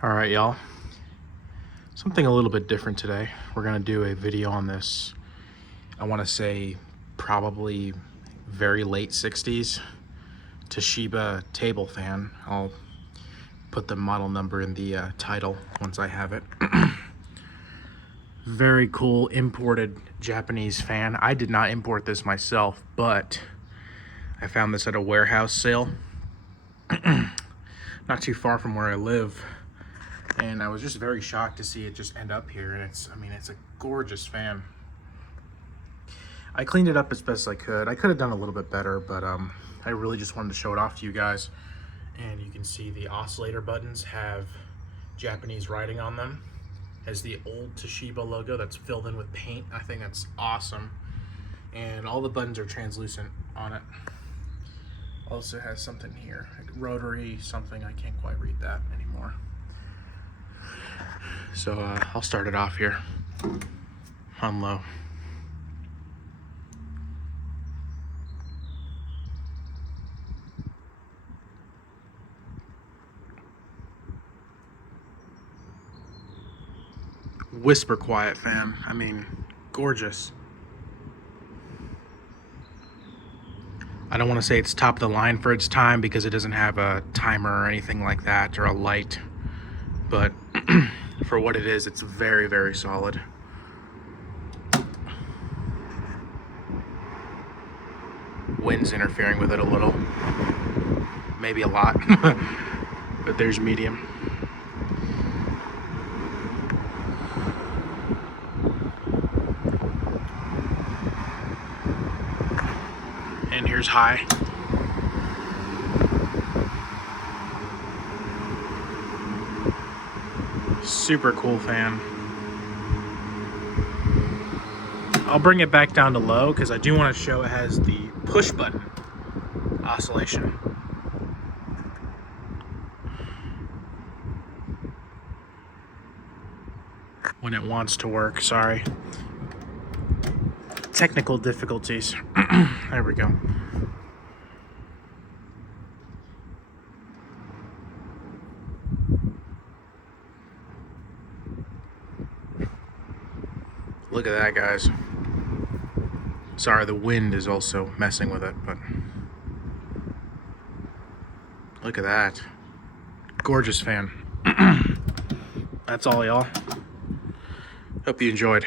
All right, y'all. Something a little bit different today. We're gonna do a video on this, I wanna say probably very late 60s Toshiba table fan. I'll put the model number in the title once I have it. Very cool imported Japanese fan. I did not import this myself, but I found this at a warehouse sale not too far from where I live. And I was just very shocked to see it just end up here. And it's a gorgeous fan. I cleaned it up as best I could. I could have done a little bit better, but I really just wanted to show it off to you guys. And you can see the oscillator buttons have Japanese writing on them. Has the old Toshiba logo that's filled in with paint. I think that's awesome. And all the buttons are translucent on it. Also has something here, like rotary something. I can't quite read that anymore. So I'll start it off here on low. Whisper quiet fan. I mean, gorgeous. I don't want to say it's top of the line for its time because it doesn't have a timer or anything like that or a light, but for what it is, it's very, very solid. Wind's interfering with it a little, maybe a lot, but there's medium. And here's high. Super cool fan. I'll bring it back down to low because I do want to show it has the push button oscillation. When it wants to work, sorry. Technical difficulties. There we go. Look at that, guys. Sorry, the wind is also messing with it, but look at that. Gorgeous fan. That's all, y'all. Hope you enjoyed.